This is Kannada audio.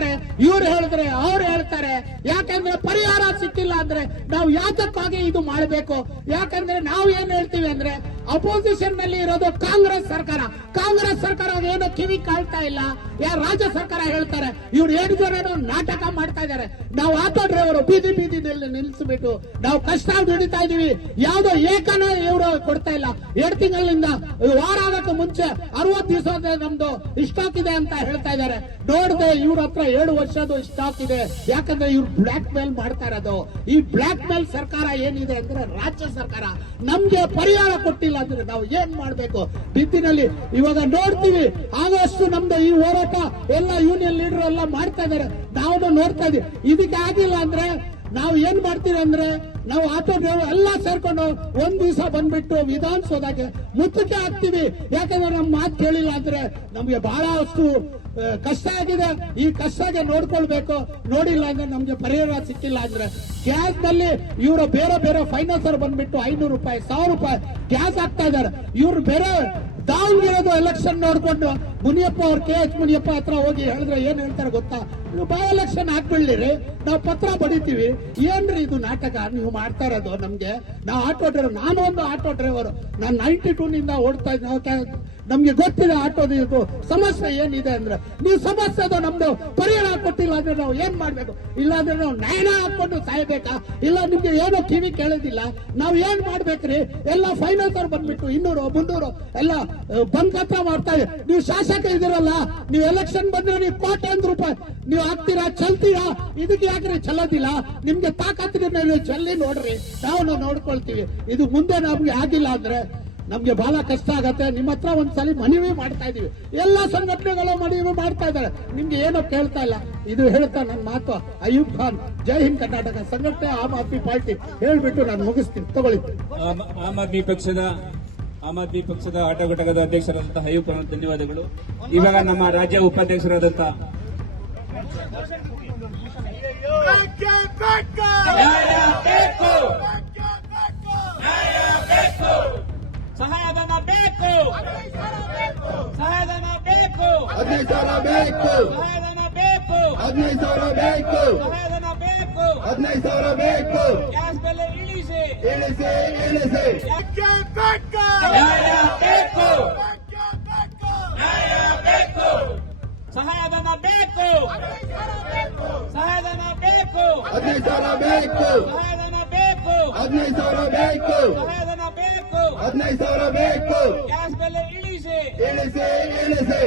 ಹೇಳ್ತಾರೆ, ಇವ್ರು ಹೇಳಿದ್ರೆ ಅವ್ರು ಹೇಳ್ತಾರೆ. ಯಾಕಂದ್ರೆ ಪರಿಹಾರ ಸಿಕ್ಕಿಲ್ಲ ಅಂದ್ರೆ ನಾವು ಯಾತಕ್ಕಾಗಿ ಇದು ಮಾಡಬೇಕು? ಯಾಕಂದ್ರೆ ನಾವು ಏನ್ ಹೇಳ್ತೀವಿ ಅಂದ್ರೆ ಅಪೋಸಿಷನ್ ನಲ್ಲಿ ಇರೋದು ಕಾಂಗ್ರೆಸ್ ಸರ್ಕಾರ. ಕಾಂಗ್ರೆಸ್ ಸರ್ಕಾರ ಏನು ಕಿವಿ ಕಾಳ್ತಾ ಇಲ್ಲ. ರಾಜ್ಯ ಸರ್ಕಾರ ಹೇಳ್ತಾರೆ ಇವ್ರು 7 ಜನ ನಾಟಕ ಮಾಡ್ತಾ ಇದ್ದಾರೆ. ನಾವು ಆಟೋ ಡ್ರೈವರು ಬೀದಿನಲ್ಲಿ ನಿಲ್ಲಿಸ್ಬಿಟ್ಟು ನಾವು ಕಷ್ಟ ದುಡಿತಾ ಇದೀವಿ. ಯಾವ್ದೋ ಏಕನ ಇವರು ಕೊಡ್ತಾ ಇಲ್ಲ. 2 ತಿಂಗಳಿಂದ ವಾರ ಆಗಕ್ಕೆ ಮುಂಚೆ 60 ದಿವಸದ ನಮ್ದು ಸ್ಟಾಕ್ ಇದೆ ಅಂತ ಹೇಳ್ತಾ ಇದ್ದಾರೆ. ನೋಡದೆ ಇವ್ರ ಹತ್ರ 7 ವರ್ಷದ ಸ್ಟಾಕ್ ಇದೆ. ಯಾಕಂದ್ರೆ ಇವ್ರು ಬ್ಲಾಕ್ ಮೇಲ್ ಮಾಡ್ತಾ ಇರೋದು. ಈ ಬ್ಲಾಕ್ ಮೇಲ್ ಸರ್ಕಾರ ಏನಿದೆ ಅಂದ್ರೆ ರಾಜ್ಯ ಸರ್ಕಾರ ನಮ್ಗೆ ಪರಿಹಾರ ಕೊಟ್ಟಿಲ್ಲ ಅಂದ್ರೆ ನಾವು ಏನ್ ಮಾಡ್ಬೇಕು? ಬಿದ್ದಿನಲ್ಲಿ ಇವಾಗ ನೋಡ್ತೀವಿ. ಆದಷ್ಟು ನಮ್ದು ಈ ಹೋರಾಟ ಎಲ್ಲ ಯೂನಿಯನ್ ಲೀಡರ್ ಎಲ್ಲ ಮಾಡ್ತಾ ಇದಾರೆ. ನಾವು ನೋಡ್ತಾ ಇದೀವಿ. ಇದಕ್ಕೆ ಆಗಿಲ್ಲ ಅಂದ್ರೆ ನಾವು ಏನ್ ಮಾಡ್ತೀವಿ ಅಂದ್ರೆ ನಾವು ಆಟೋ ಡ್ರೈವರ್ ಎಲ್ಲ ಸೇರ್ಕೊಂಡು ಒಂದ್ ದಿವಸ ಬಂದ್ಬಿಟ್ಟು ವಿಧಾನಸೌಧಕ್ಕೆ ಮುತ್ತಕ್ಕೆ ಹಾಕ್ತಿವಿ. ಯಾಕಂದ್ರೆ ನಮ್ಮ ಮಾತು ಕೇಳಿಲ್ಲ ಅಂದ್ರೆ ನಮ್ಗೆ ಬಹಳಷ್ಟು ಕಷ್ಟ ಆಗಿದೆ. ಈ ಕಷ್ಟಗೆ ನೋಡ್ಕೊಳ್ಬೇಕು. ನೋಡಿಲ್ಲ ಅಂದ್ರೆ ನಮ್ಗೆ ಪರಿಹಾರ ಸಿಕ್ಕಿಲ್ಲ ಅಂದ್ರೆ ಗ್ಯಾಸ್ ನಲ್ಲಿ ಇವರು ಬೇರೆ ಬೇರೆ ಫೈನಾನ್ಸರ್ ಬಂದ್ಬಿಟ್ಟು 500 ರೂಪಾಯಿ 1000 ರೂಪಾಯಿ ಗ್ಯಾಸ್ ಹಾಕ್ತಾ ಇದಾರೆ. ಇವ್ರು ಬೇರೆ ದಾವಣಗೆರೆದು ಎಲೆಕ್ಷನ್ ನೋಡ್ಕೊಂಡು ಮುನಿಯಪ್ಪ ಅವ್ರು KH ಮುನಿಯಪ್ಪ ಹತ್ರ ಹೋಗಿ ಹೇಳಿದ್ರೆ ಏನ್ ಹೇಳ್ತಾರೆ ಗೊತ್ತಾ? ನೀವು ಬೈ ಎಲೆಕ್ಷನ್ ಹಾಕ್ಬಿಡ್ಲಿರಿ, ನಾವು ಪತ್ರ ಬಡಿತೀವಿ. ಏನ್ರಿ ಇದು ನಾಟಕ ನೀವು ಮಾಡ್ತಾ ಇರೋದು? ನಮ್ಗೆ ನಾವು ಆಟೋ ಡ್ರೈವರ್, ನಾನು ಒಂದು ಆಟೋ ಡ್ರೈವರ್. ನಾನು 92 ನಿಂದ ಓಡ್ತಾ ಇದ್ದೆ. ನಮ್ಗೆ ಗೊತ್ತಿದೆ ಆಟೋದು ಇದು ಸಮಸ್ಯೆ ಏನಿದೆ ಅಂದ್ರೆ. ನೀವು ಸಮಸ್ಯೆ ಅದು ನಮ್ದು ಪರಿಹಾರ ಕೊಟ್ಟಿಲ್ಲ ಅಂದ್ರೆ ನಾವು ಏನ್ ಮಾಡ್ಬೇಕು? ಇಲ್ಲಾಂದ್ರೆ ನಾವು ನ್ಯಾಯ ಹಾಕೊಂಡು ಸಾಯ್ಬೇಕಾ? ಇಲ್ಲ ನಿಮ್ಗೆ ಏನೋ ಕಿವಿ ಕೇಳೋದಿಲ್ಲ. ನಾವ್ ಏನ್ ಮಾಡ್ಬೇಕ್ರಿ? ಎಲ್ಲ ಫೈನಾನ್ಸರ್ ಬಂದ್ಬಿಟ್ಟು 200 300 ಎಲ್ಲ ಬಂದ್ ಕತ್ರ ಮಾಡ್ತಾ ಇದೆ. ನೀವು ಶಾಸಕ ಇದಿರಲ್ಲ, ನೀವು ಎಲೆಕ್ಷನ್ ಬಂದ್ರೆ ನೀವು ಕೋಟ್ಯಾಂತರ ರೂಪಾಯಿ ನೀವು ಹಾಕ್ತೀರಾ, ಚಲ್ತೀರಾ? ಇದಕ್ಕೆ ಯಾಕ್ರಿ ಚಲೋದಿಲ್ಲ? ನಿಮ್ಗೆ ತಾಕತ್ತಿದ್ರೆ ನೀವು ಚಲ್ಲಿ ನೋಡ್ರಿ, ನಾವು ನೋಡ್ಕೊಳ್ತೀವಿ. ಇದು ಮುಂದೆ ನಮ್ಗೆ ಆಗಿಲ್ಲ ಅಂದ್ರೆ ನಮ್ಗೆ ಬಹಳ ಕಷ್ಟ ಆಗತ್ತೆ. ನಿಮ್ಮ ಹತ್ರ ಒಂದ್ಸಲಿ ಮನವಿ ಮಾಡ್ತಾ ಇದೀವಿ. ಎಲ್ಲ ಸಂಘಟನೆಗಳು ಮನವಿ ಮಾಡ್ತಾ ಇದ್ದಾರೆ. ನಿಮ್ಗೆ ಏನೋ ಕೇಳ್ತಾ ಇಲ್ಲ. ಇದು ಹೇಳ್ತಾ ನನ್ನ ಮಾತು ಅಯೂಬ್ ಖಾನ್, ಜೈ ಹಿಂದ್ ಕರ್ನಾಟಕ ಸಂಘಟನೆ ಆಮ್ ಆದ್ಮಿ ಪಾರ್ಟಿ ಹೇಳ್ಬಿಟ್ಟು ನಾನು ಮುಗಿಸ್ತೀನಿ. ತಗೊಳ್ಳಿ. ಆಮ್ ಆದ್ಮಿ ಪಕ್ಷದ ಆಟೋ ಘಟಕದ ಅಧ್ಯಕ್ಷರಾದಂತಹ ಅಯೂಬ್ ಖಾನ್ ಧನ್ಯವಾದಗಳು. ಇವಾಗ ನಮ್ಮ ರಾಜ್ಯ ಉಪಾಧ್ಯಕ್ಷರಾದಂತಹ ಸಹಾಯಧನ ಬೇಕು, ಸಹಾಯಧನ ಬೇಕು, 15,000 ಬೇಕು, ಸಹಾಯಧನ ಬೇಕು, 15,000 ಬೇಕು, ಸಹಾಯಧನ ಬೇಕು, 15,000 ಬೇಕು. ಗ್ಯಾಸ್ ಬೆಲೆ ಇಳಿಸಿ, ಇಳಿಸಿ ಇಳಿಸಿ. ಬೇಕು, ನ್ಯಾಯ ಬೇಕು, ನ್ಯಾಯ ಬೇಕು, ಸಹಾಯಧನ ಬೇಕು, ಸಹಾಯಧನ ಬೇಕು, 15,000 ಬೇಕು, ಸಹಾಯಧನ ಬೇಕು, 15,000 ಬೇಕು, ಸಹಾಯಧನ ಬೇಕು, 15,000 ಬೇಕು. ಗ್ಯಾಸ್ ಬೆಲೆ ಇಳಿಸಿ, ಇಳಿಸಿ ಇಳಿಸಿ.